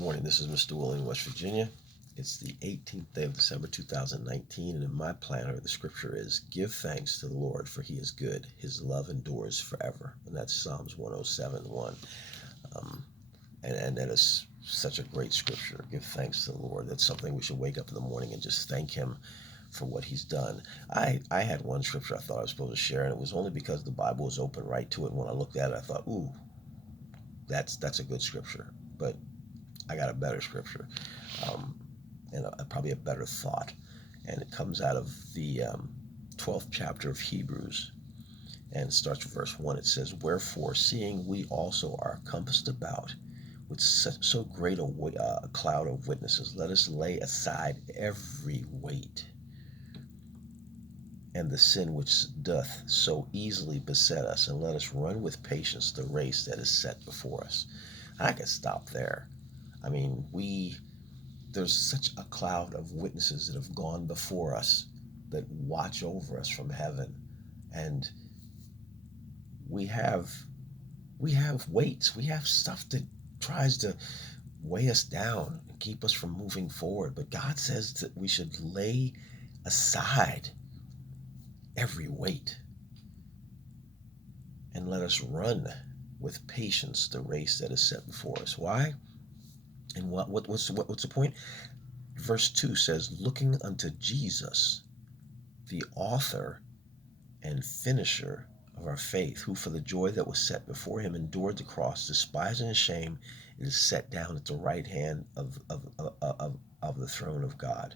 Morning, this is Mr. Willing, West Virginia. It's the 18th day of December 2019, and in my planner, the scripture is Give thanks to the Lord, for he is good. His love endures forever. And that's Psalms 107:1. Um, and that is such a great scripture. Give thanks to the Lord. That's something we should wake up in the morning and just thank him for what he's done. I had one scripture I thought I was supposed to share, and it was only because the Bible was open right to it. And when I looked at it, I thought, ooh, that's a good scripture. But I got a better scripture, um, and probably a better thought. And it comes out of the 12th chapter of Hebrews, and it starts with verse 1. It says, Wherefore, seeing we also are compassed about with so great a cloud of witnesses, let us lay aside every weight and the sin which doth so easily beset us, and let us run with patience the race that is set before us. I could stop there. I mean, there's such a cloud of witnesses that have gone before us that watch over us from heaven, and we have we have weights, we have stuff that tries to weigh us down and keep us from moving forward. But God says that we should lay aside every weight and let us run with patience the race that is set before us. Why? And what's the point? Verse 2 says, looking unto Jesus, the author and finisher of our faith, who for the joy that was set before him endured the cross, despising the shame, it is set down at the right hand of the throne of God.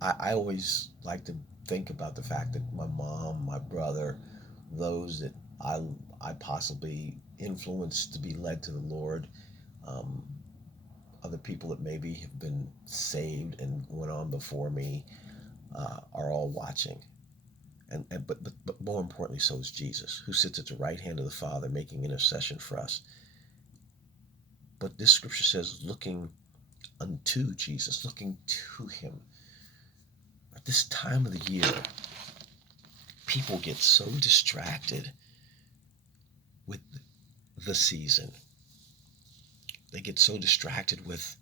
I always like to think about the fact that my mom, my brother, those that I, I possibly influenced to be led to the Lord, um, other people that maybe have been saved and went on before me, are all watching. But more importantly, so is Jesus, who sits at the right hand of the Father, making intercession for us. But this scripture says, looking unto Jesus, looking to him. At this time of the year, people get so distracted with the season. They get so distracted with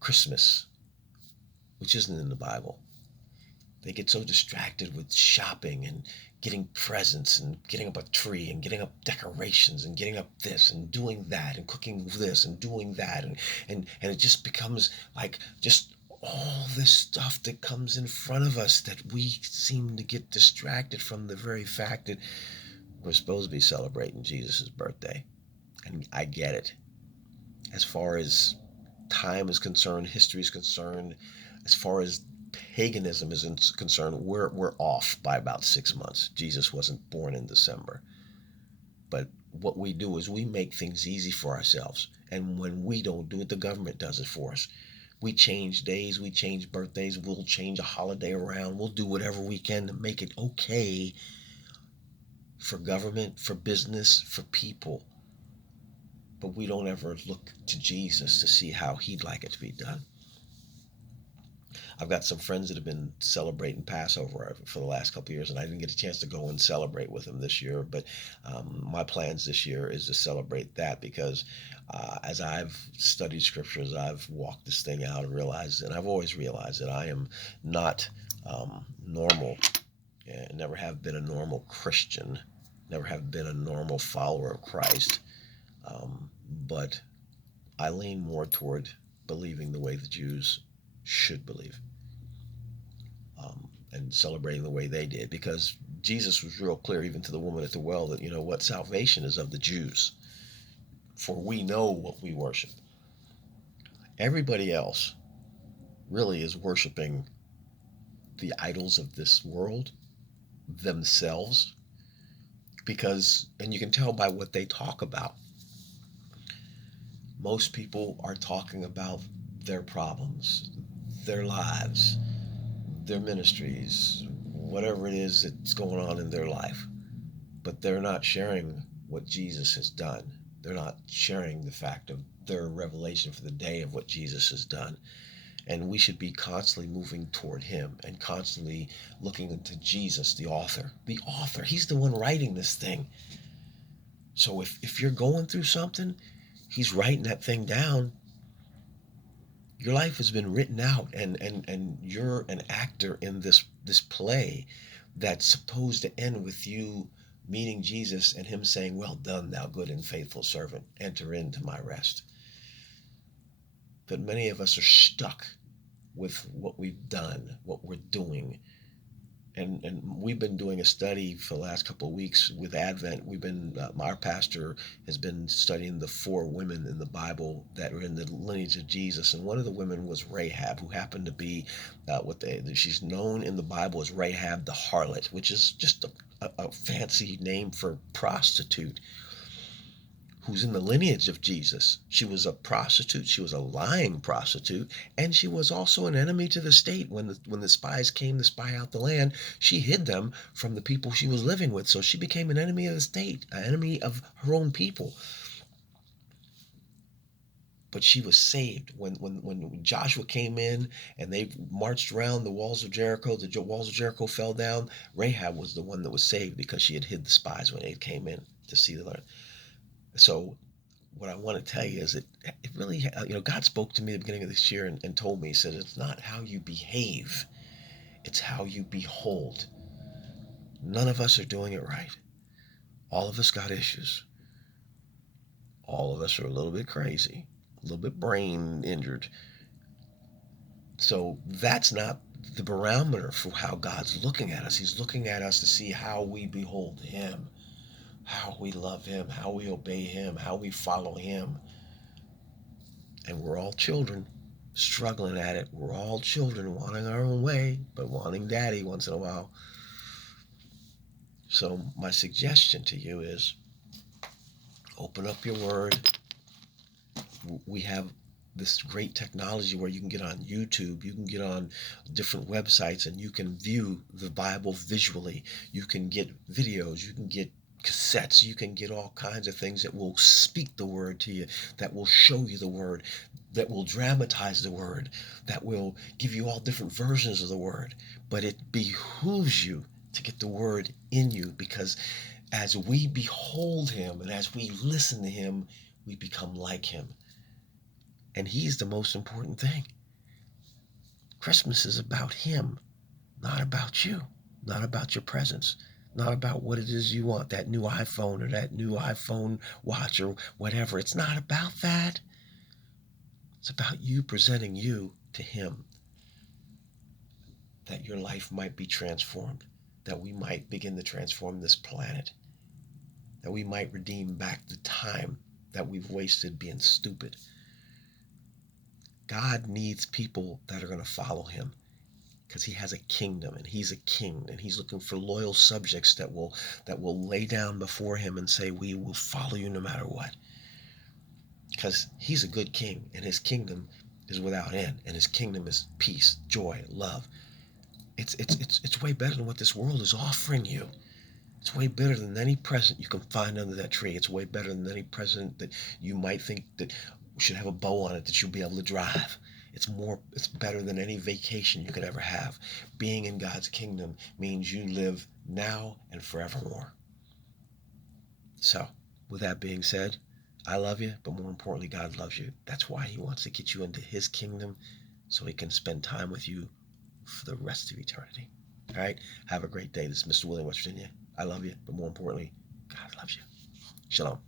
Christmas, which isn't in the Bible. They get so distracted with shopping and getting presents and getting up a tree and getting up decorations and getting up this and doing that and cooking this and doing that, and it just becomes like just all this stuff that comes in front of us that we seem to get distracted from the very fact that we're supposed to be celebrating Jesus' birthday. And I get it. As far as time is concerned, history is concerned, as far as paganism is concerned, we're off by about 6 months. Jesus wasn't born in December. But what we do is we make things easy for ourselves. And when we don't do it, the government does it for us. We change days, we change birthdays, we'll change a holiday around, we'll do whatever we can to make it okay for government, for business, for people. But we don't ever look to Jesus to see how he'd like it to be done. I've got some friends that have been celebrating Passover for the last couple of years, and I didn't get a chance to go and celebrate with them this year. But my plans this year is to celebrate that because as I've studied scriptures, I've walked this thing out and realized, and I've always realized that I am not normal. And never have been a normal Christian, never have been a normal follower of Christ. But I lean more toward believing the way the Jews should believe, and celebrating the way they did, because Jesus was real clear, even to the woman at the well, that you know what, salvation is of the Jews, for we know what we worship. Everybody else really is worshiping the idols of this world, themselves, because, and you can tell by what they talk about. Most people are talking about their problems, their lives, their ministries, whatever it is that's going on in their life. But they're not sharing what Jesus has done. They're not sharing the fact of their revelation for the day of what Jesus has done. And we should be constantly moving toward him and constantly looking into Jesus, the author. The author, he's the one writing this thing. So if you're going through something, He's writing that thing down. Your life has been written out, and you're an actor in this play that's supposed to end with you meeting Jesus and him saying, "Well done, thou good and faithful servant. Enter into my rest." But many of us are stuck with what we've done, what we're doing. And we've been doing a study for the last couple of weeks with Advent. Our pastor has been studying the 4 women in the Bible that are in the lineage of Jesus, and one of the women was Rahab, who happened to be she's known in the Bible as Rahab the harlot, which is just a fancy name for prostitute, who's in the lineage of Jesus. She was a prostitute, she was a lying prostitute, and she was also an enemy to the state. When the spies came to spy out the land, she hid them from the people she was living with. So she became an enemy of the state, an enemy of her own people. But she was saved when Joshua came in and they marched around the walls of Jericho. The walls of Jericho fell down. Rahab was the one that was saved because she had hid the spies when they came in to see the land. So what I want to tell you is it really, God spoke to me at the beginning of this year and told me, he said, it's not how you behave, it's how you behold. None of us are doing it right. All of us got issues. All of us are a little bit crazy, a little bit brain injured. So that's not the barometer for how God's looking at us. He's looking at us to see how we behold him, how we love him, how we obey him, how we follow him. And we're all children struggling at it. We're all children wanting our own way, but wanting daddy once in a while. So my suggestion to you is open up your word. We have this great technology where you can get on YouTube, you can get on different websites, and you can view the Bible visually. You can get videos, you can get cassettes, you can get all kinds of things that will speak the word to you, that will show you the word, that will dramatize the word, that will give you all different versions of the word. But it behooves you to get the word in you, because as we behold him and as we listen to him, we become like him. And he's the most important thing. Christmas is about him, not about you, not about your presents, not about what it is you want, that new iPhone or that new iPhone watch or whatever. It's not about that. It's about you presenting you to him, that your life might be transformed, that we might begin to transform this planet, that we might redeem back the time that we've wasted being stupid. God needs people that are going to follow him, because he has a kingdom and he's a king, and he's looking for loyal subjects that will lay down before him and say, we will follow you no matter what. Because he's a good king, and his kingdom is without end, and his kingdom is peace, joy, love. It's way better than what this world is offering you. It's way better than any present you can find under that tree. It's way better than any present that you might think that should have a bow on it that you'll be able to drive. It's better than any vacation you could ever have. Being in God's kingdom means you live now and forevermore. So, with that being said, I love you, but more importantly, God loves you. That's why he wants to get you into his kingdom, so he can spend time with you for the rest of eternity. All right? Have a great day. This is Mr. William, West Virginia. I love you, but more importantly, God loves you. Shalom.